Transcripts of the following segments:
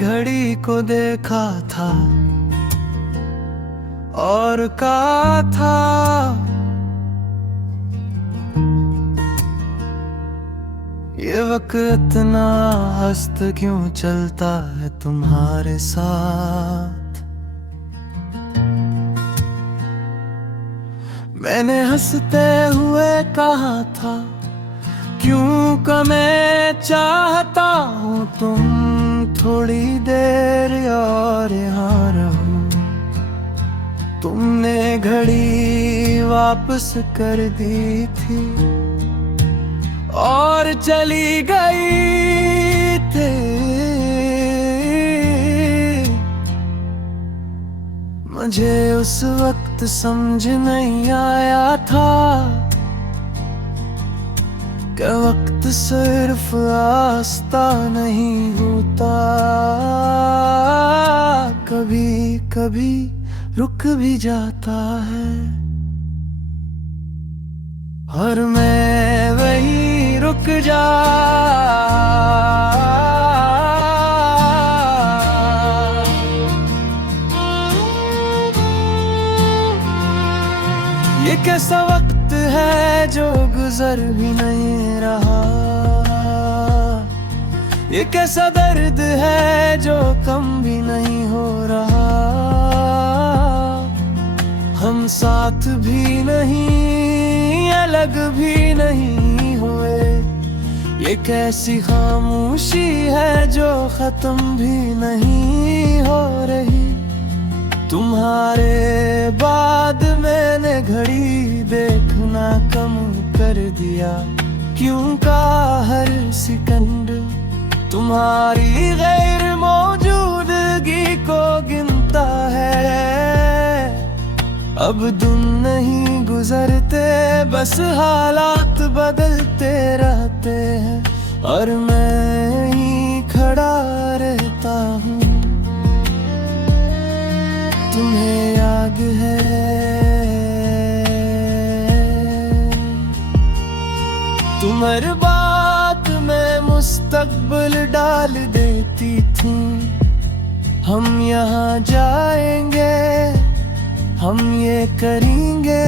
घड़ी को देखा था और कहा था ये वक्त इतना हस्त क्यों चलता है तुम्हारे साथ। मैंने हंसते हुए कहा था क्यों का मैं चाहता हूँ तुम थोड़ी देर और यहाँ रहो। तुमने घड़ी वापस कर दी थी और चली गई थी। मुझे उस वक्त समझ नहीं आया था कि वक्त सिर्फ रास्ता नहीं होता, कभी कभी रुक भी जाता है। और मैं वही रुक जा ये कैसा वक्त है जो गुजर भी नहीं रहा। ये कैसा दर्द है जो कम भी नहीं हो रहा। हम साथ भी नहीं अलग भी नहीं हुए। ये कैसी खामोशी है जो खत्म भी नहीं हो रही। तुम्हारे बाद मैंने घड़ी देखना कम कर दिया। क्यों का हर सेकंड तुम्हारी गैर मौजूदगी को गिनता है। अब दिन नहीं गुजरते बस हालात बदलते रहते हैं और मैं ही खड़ा रहता हूँ। तुम्हें याद है तुम हर बात में मुस्तकबिल डाल देती थी। हम यहाँ जाएंगे, हम ये करेंगे,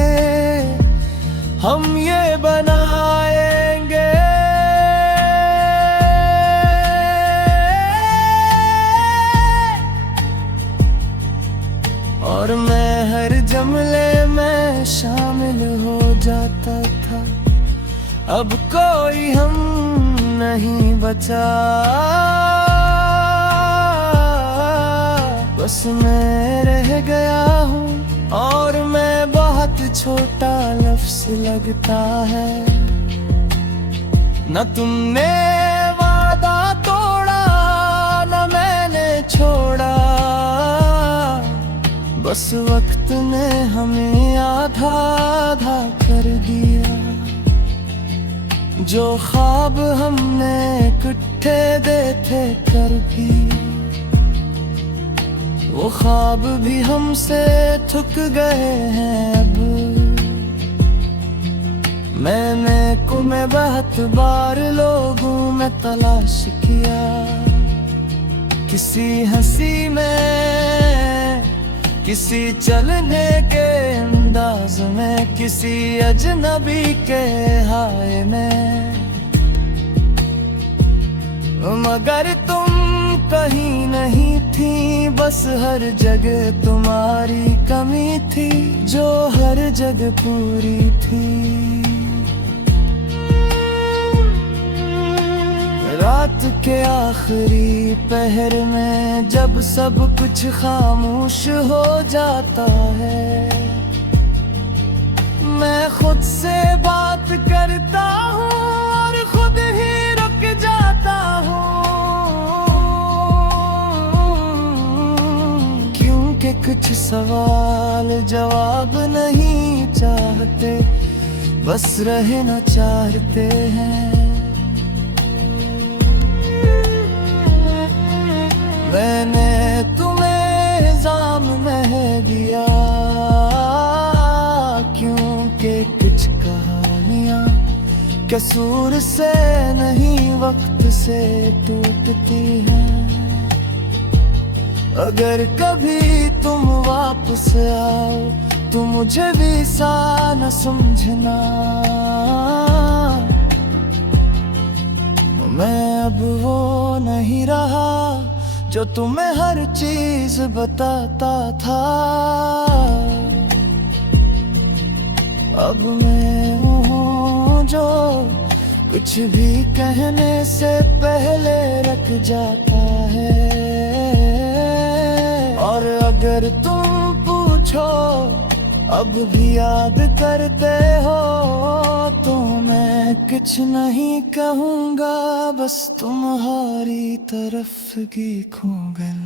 हम ये बनाएंगे। और मैं हर जुमले में शामिल हो जाता था। अब कोई हम नहीं बचा, बस मैं रह गया हूँ और मैं बहुत छोटा लफ्ज़ लगता है। न तुमने वादा तोड़ा न मैंने छोड़ा, बस वक्त ने हमें आधा आधा कर दिया। जो ख्वाब हमने इकट्ठे देखे कर भी, वो ख्वाब भी हमसे थक गए हैं अब। मैं बहुत बार लोगों में तलाश किया, किसी हंसी में, किसी चलने के अंदाज में, किसी अजनबी के हाय में, मगर तुम कहीं नहीं थी। बस हर जगह तुम्हारी कमी थी जो हर जगह पूरी थी। रात के आखिरी पहर में जब सब कुछ खामोश हो जाता है, मैं खुद से बात करता हूँ और खुद ही रुक जाता हूँ। क्योंकि कुछ सवाल जवाब नहीं चाहते, बस रहना चाहते हैं। मैंने तुम्हें इल्जाम में दिया क्योंकि कुछ कहानियाँ कसूर से नहीं वक्त से टूटती हैं। अगर कभी तुम वापस आओ तो मुझे भी सा न समझना। मैं अब वो नहीं रहा जो तुम्हें हर चीज बताता था। अब मैं हूँ जो कुछ भी कहने से पहले रख जाता है। और अगर तुम पूछो अब भी याद करते हो तो मैं कुछ नहीं कहूँगा, बस तुम्हारी तरफ की खूंगन।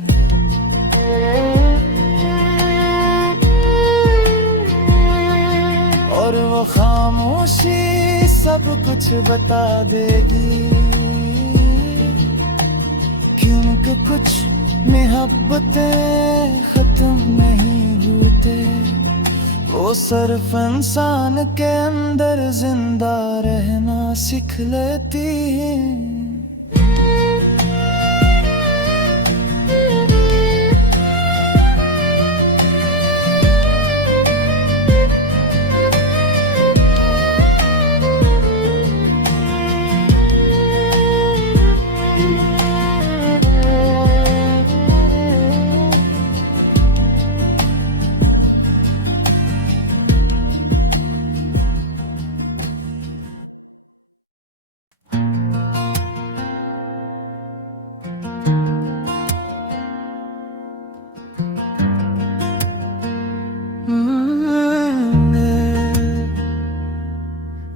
और वो खामोशी सब कुछ बता देगी, क्योंकि कुछ मोहब्बतें खत्म नहीं होते, वो सिर्फ इंसान के अंदर जिंदा रहना सीख लेती है।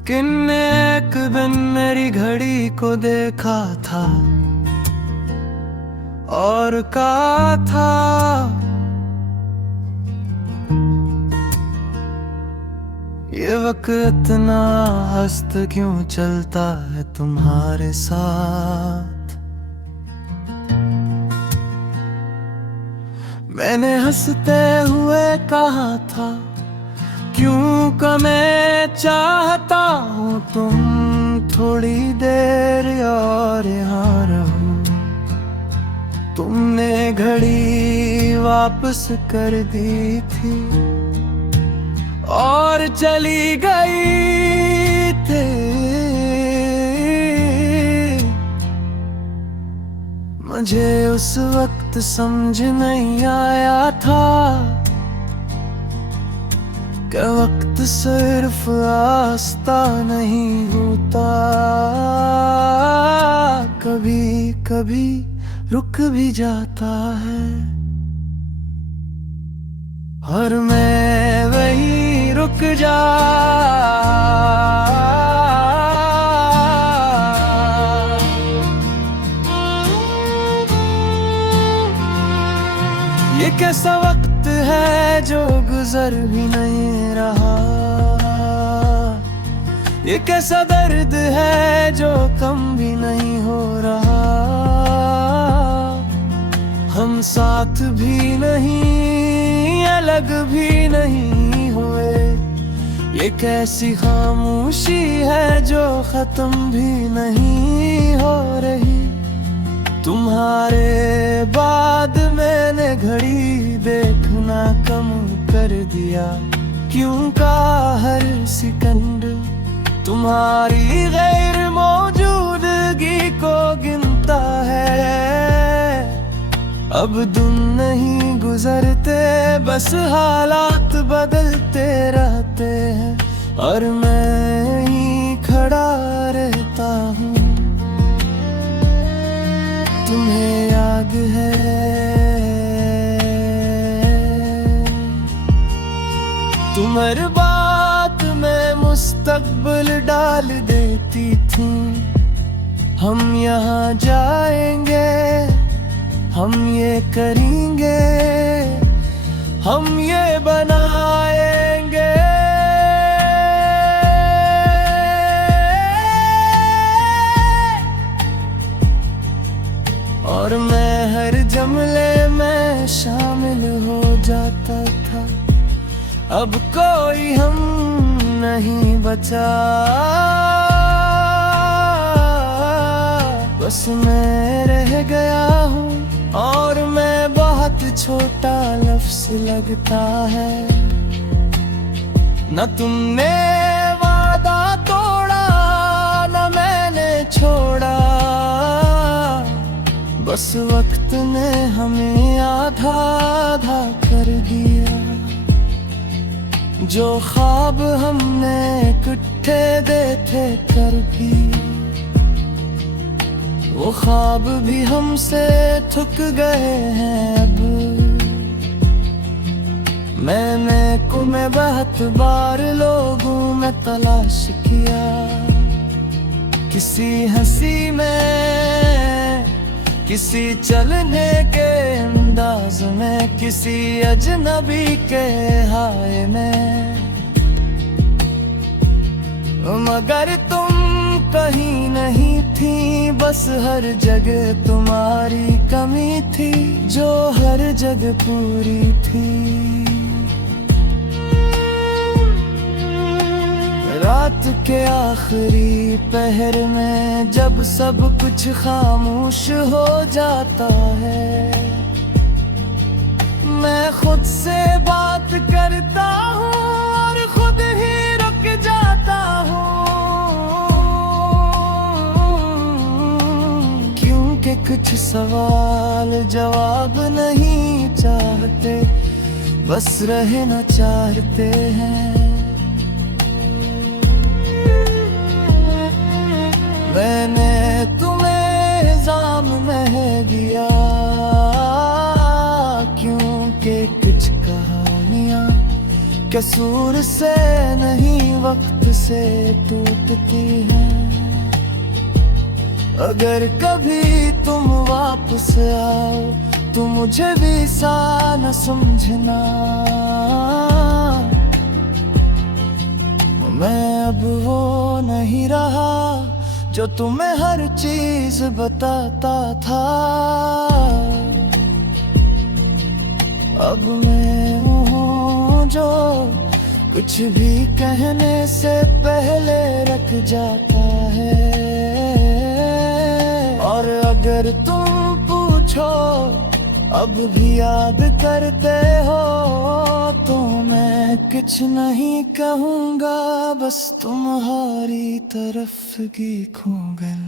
किन्ने एक दिन मेरी घड़ी को देखा था और कहा था ये वक्त इतना हस्त क्यों चलता है तुम्हारे साथ। मैंने हंसते हुए कहा था क्यों का मैं चाहता हूँ तुम थोड़ी देर और यहाँ रहो। तुमने घड़ी वापस कर दी थी और चली गई थी। मुझे उस वक्त समझ नहीं आया था कि वक्त सिर्फ रास्ता नहीं होता, कभी कभी रुक भी जाता है। और मैं वहीं रुक जा ये कैसा वक्त है जो गुजर भी नहीं रहा, ये कैसा दर्द है जो कम भी नहीं हो रहा। हम साथ भी नहीं अलग भी नहीं हुए, ये कैसी खामोशी है जो खत्म भी नहीं हो रही। तुम्हारे बाद मैंने घड़ी देखना कम कर दिया, क्यों का हर सेकंड तुम्हारी गैर मौजूदगी को गिनता है। अब दिन नहीं गुजरते, बस हालात बदलते रहते हैं और मैं ही खड़ा रहता हूँ। तुम्हें याद है तुम हर बात में मुस्तकबिल डाल देती थी। हम यहाँ जाएंगे, हम ये करेंगे, हम ये बनाएंगे। और मैं हर जुमले में शामिल हो जाता था। अब कोई हम नहीं बचा, बस मैं रह गया हूँ और मैं बहुत छोटा लफ्ज़ लगता है। न तुमने वादा तोड़ा न मैंने छोड़ा, बस वक्त ने हमें आधा आधा कर दिया। जो ख्वाब हमने इकट्ठे देखे कर भी, वो ख्वाब भी हमसे थक गए हैं अब। मैंने बहुत बार लोगों में तलाश किया, किसी हंसी में, किसी चलने के अंदाज में, किसी अजनबी के हाय में, मगर तुम कहीं नहीं थी। बस हर जगह तुम्हारी कमी थी, जो हर जगह पूरी थी। रात के आखिरी पहर में जब सब कुछ खामोश हो जाता है, मैं खुद से बात करता हूँ और खुद ही रुक जाता हूँ। क्योंकि कुछ सवाल जवाब नहीं चाहते, बस रहना चाहते हैं। मैंने तुम्हें इल्जाम नहीं दिया, क्योंकि कुछ कहानियां कसूर से नहीं वक्त से टूटती हैं। अगर कभी तुम वापस आओ तो मुझे भी सा न समझना, मैं अब वो नहीं रहा जो तुम्हें हर चीज बताता था। अब मैं हूँ जो कुछ भी कहने से पहले रख जाता है। और अगर तुम पूछो अब भी याद करते हो, तो मैं कुछ नहीं कहूँगा, बस तुम्हारी तरफ की खूंगल।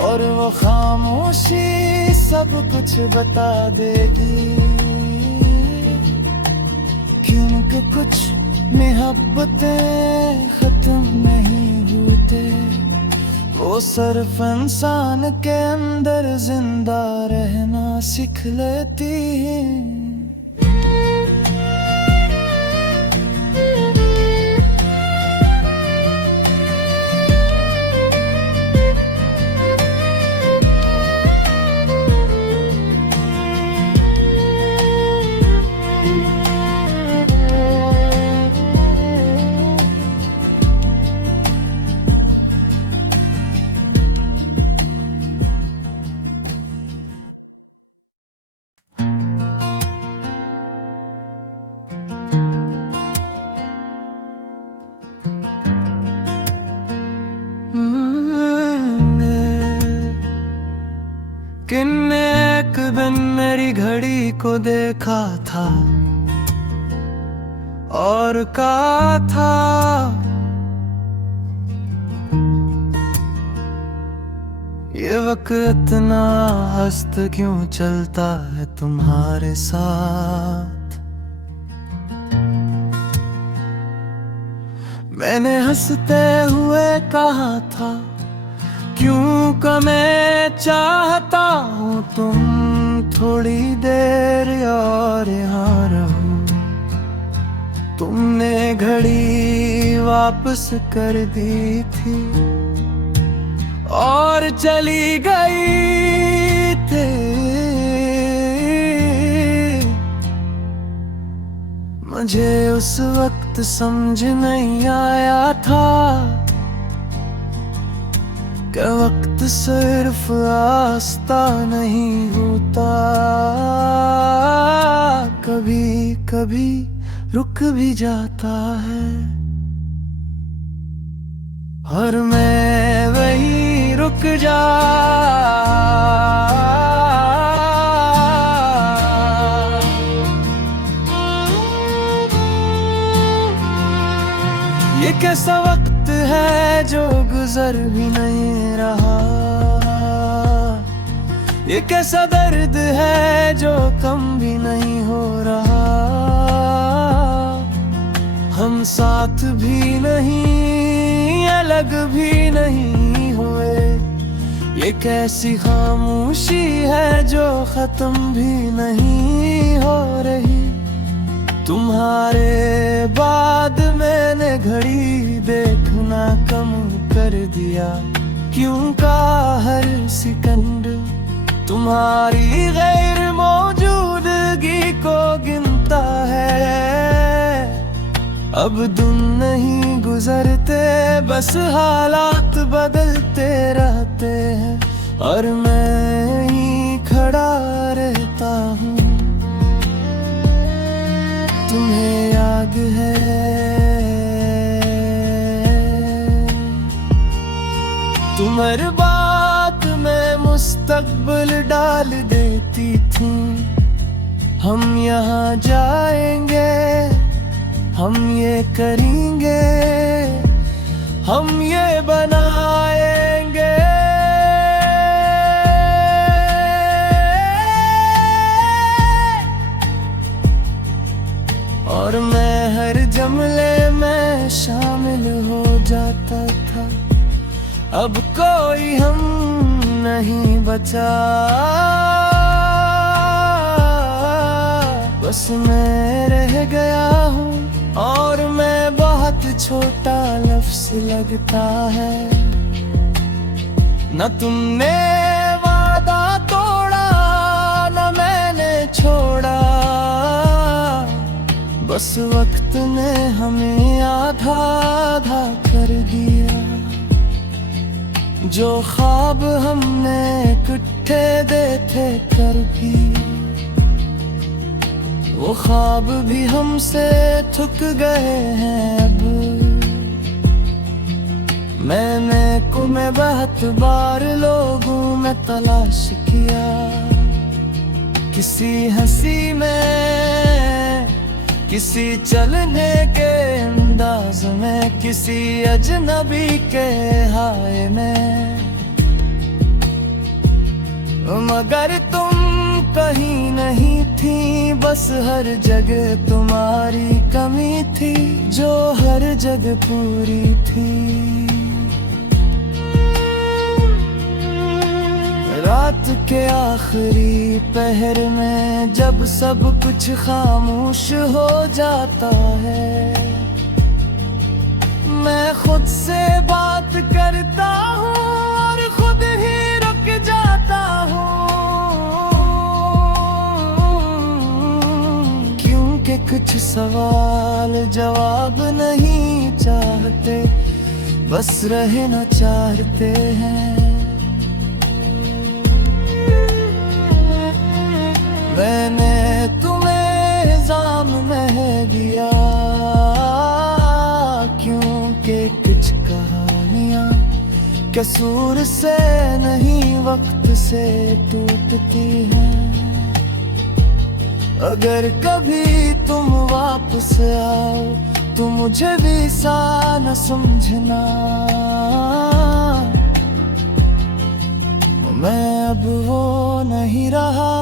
और वो खामोशी सब कुछ बता देगी, क्योंकि कुछ मोहब्बतें खत्म नहीं होते, वो सिर्फ इंसान के अंदर जिंदा रहना सीख लेती है। किन्ने एक दिन मेरी घड़ी को देखा था और कहा था, ये वक्त इतना हस्त क्यों चलता है तुम्हारे साथ। मैंने हंसते हुए कहा था, क्यों का मैं चाहता हूँ तुम थोड़ी देर और यहाँ रहो। तुमने घड़ी वापस कर दी थी और चली गई थी। मुझे उस वक्त समझ नहीं आया था कि वक्त सिर्फ रास्ता नहीं होता, कभी कभी रुक भी जाता है। और मैं वही रुक रुक जा। ये कैसा वक्त है जो गुजर भी नहीं रहा, ये कैसा दर्द है जो कम भी नहीं हो रहा। हम साथ भी नहीं अलग भी नहीं हुए, ये कैसी खामोशी है जो खत्म भी नहीं हो रही। तुम्हारे बाद मैंने घड़ी देखना कम कर दिया, क्यों का हर सेकंड तुम्हारी गैर मौजूदगी को गिनता है। अब दिन नहीं गुजरते, बस हालात बदलते रहते हैं और मैं ही खड़ा रहता हूँ। तुम्हें याद है तुम हर बात में मुस्तकबिल डाल देती थी। हम यहाँ जाएंगे, हम ये करेंगे, हम ये बनाएंगे। और मैं हर जुमले में शामिल हो जाता था। अब कोई हम नहीं बचा, बस मैं रह गया हूँ और मैं बहुत छोटा लफ्ज़ लगता है। न तुमने वादा तोड़ा न मैंने छोड़ा, बस वक्त ने हमें आधा आधा कर दिया। जो ख्वाब हमने इकट्ठे देखे कर भी, वो ख्वाब भी हमसे थक गए हैं अब। मैं बहुत बार लोगों में तलाश किया, किसी हंसी में, किसी चलने के अंदाज में, किसी अजनबी के हाय में। मगर तुम कहीं नहीं थी, बस हर जगह तुम्हारी कमी थी जो हर जगह पूरी थी। रात के आखिरी पहर में जब सब कुछ खामोश हो जाता है, मैं खुद से बात करता हूँ और खुद ही रुक जाता हूँ। क्योंकि कुछ सवाल जवाब नहीं चाहते, बस रहना चाहते हैं। मैंने तुम्हें इल्जाम में दिया, क्योंकि कुछ कहानियाँ कसूर से नहीं वक्त से टूटती हैं। अगर कभी तुम वापस आओ तो मुझे भी सा न समझना, मैं अब वो नहीं रहा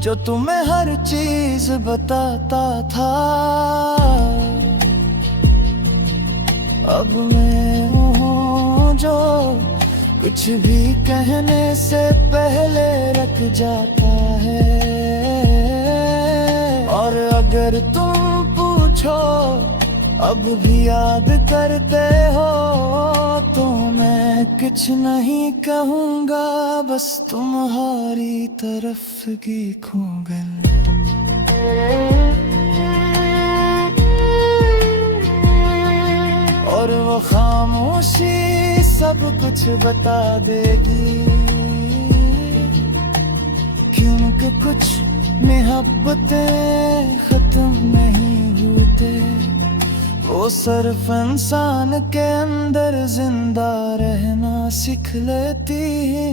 जो तुम्हें हर चीज बताता था। अब मैं हूँ जो कुछ भी कहने से पहले रख जाता है। और अगर तुम पूछो अब भी याद करते हो तो मैं कुछ नहीं कहूँगा, बस तुम्हारी तरफ की खूगल। और वो खामोशी सब कुछ बता देगी, क्योंकि कुछ मोहब्बतें खत्म नहीं होते, वो सिर्फ इंसान के अंदर जिंदा रहना सीख लेती है।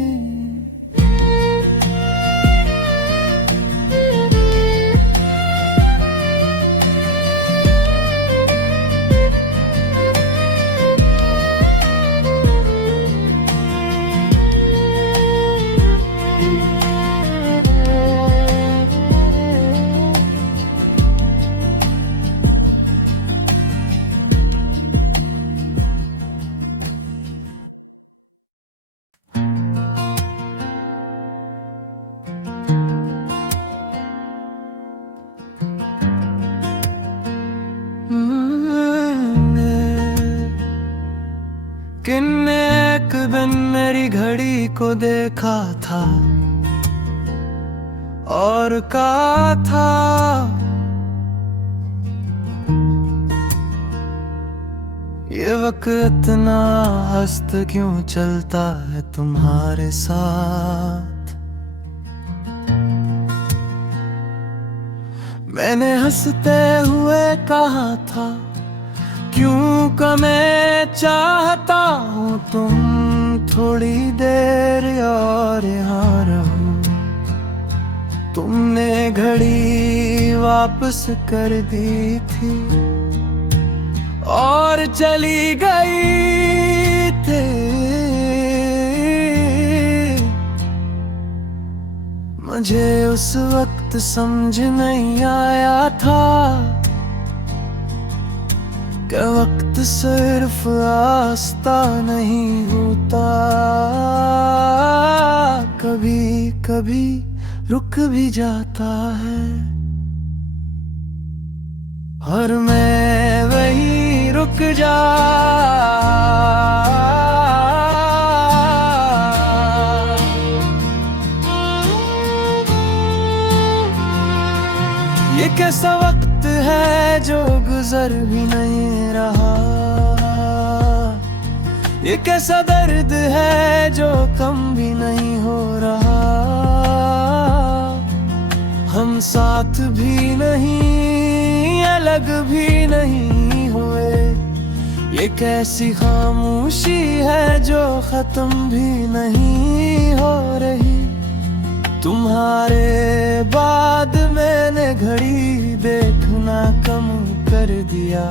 किन्ने एक दिन मेरी घड़ी को देखा था और कहा था, ये वक्त इतना हस्त क्यों चलता है तुम्हारे साथ। मैंने हंसते हुए कहा था, क्यों का मैं चाहता हूँ तुम थोड़ी देर और यहाँ रहो। तुमने घड़ी वापस कर दी थी और चली गई थी। मुझे उस वक्त समझ नहीं आया था कि वक्त सिर्फ रास्ता नहीं होता, कभी कभी रुक भी जाता है। और मैं वही रुक जा, ये कैसा वक्त है जो गुजर भी नहीं रहा। ये कैसा दर्द है जो कम भी नहीं हो रहा। हम साथ भी नहीं, अलग भी नहीं हुए। ये कैसी खामोशी है जो खत्म भी नहीं हो रही। तुम्हारे बाद मैंने घड़ी देखना कम कर दिया,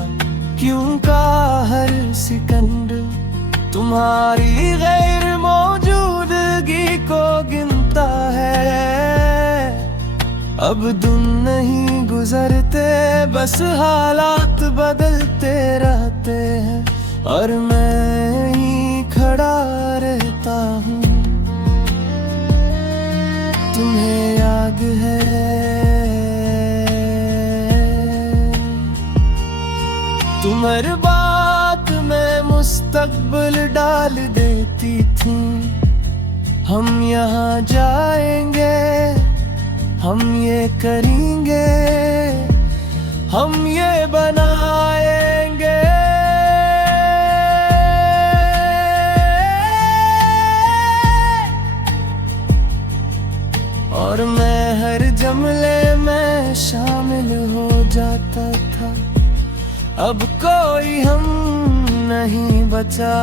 क्यों का हर सेकंड तुम्हारी गैर मौजूदगी को गिनता है। अब दिन नहीं गुजरते, बस हालात बदलते रहते हैं और मैं ही खड़ा रहता हूँ। तुम्हें याद है तुम हर बात में मुस्तकबिल डाल देती थी। हम यहाँ जाएंगे, हम ये करेंगे, हम ये बनाएंगे। और मैं हर जुमले में शामिल हो जाता था। अब कोई हम नहीं बचा,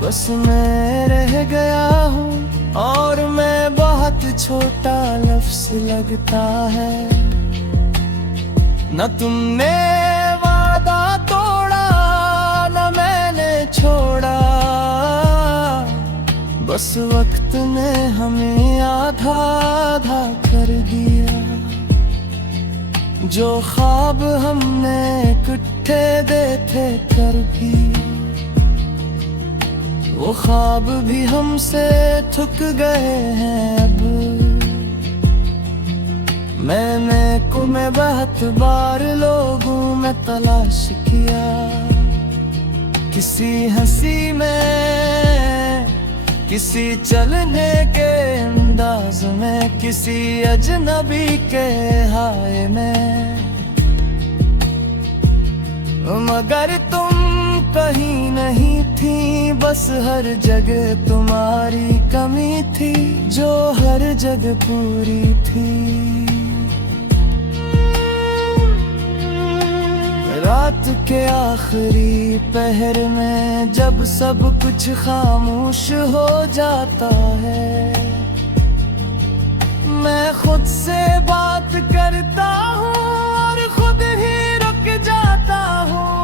बस मैं रह गया हूँ और मैं बहुत छोटा लफ्ज़ लगता है। न तुमने वादा तोड़ा, न मैंने छोड़ा, बस वक्त ने हमें आधा आधा कर दिया। जो ख्वाब हमने इकट्ठे देखे कर भी, वो ख्वाब भी हमसे थक गए हैं अब। मैं बहुत बार लोगों में तलाश किया, किसी हंसी में, किसी चलने के अंदाज में, किसी अजनबी के हाय में। मगर तुम कहीं नहीं थी, बस हर जगह तुम्हारी कमी थी जो हर जगह पूरी थी। रात के आखिरी पहर में जब सब कुछ खामोश हो जाता है, मैं खुद से बात करता हूँ और खुद ही रुक जाता हूँ,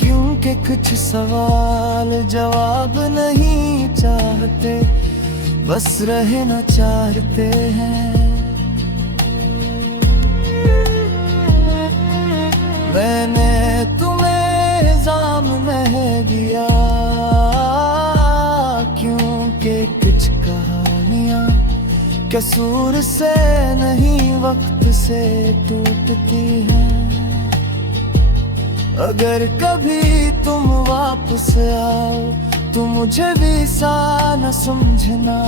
क्योंकि कुछ सवाल जवाब नहीं चाहते, बस रहना चाहते हैं। मैंने तुम्हें इल्जाम नहीं दिया, क्योंकि कुछ कहानियां कसूर से नहीं वक्त से टूटती हैं। अगर कभी तुम वापस आओ तो मुझे भी सा न समझना,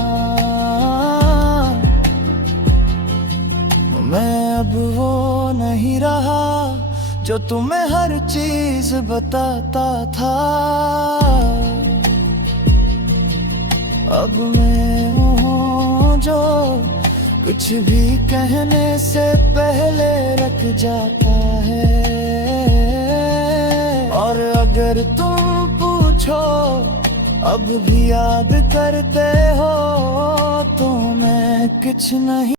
मैं अब वो नहीं रहा जो तुम्हें हर चीज बताता था। अब मैं हूँ जो कुछ भी कहने से पहले रख जाता है, और अगर तुम पूछो अब भी याद करते हो तो मैं कुछ नहीं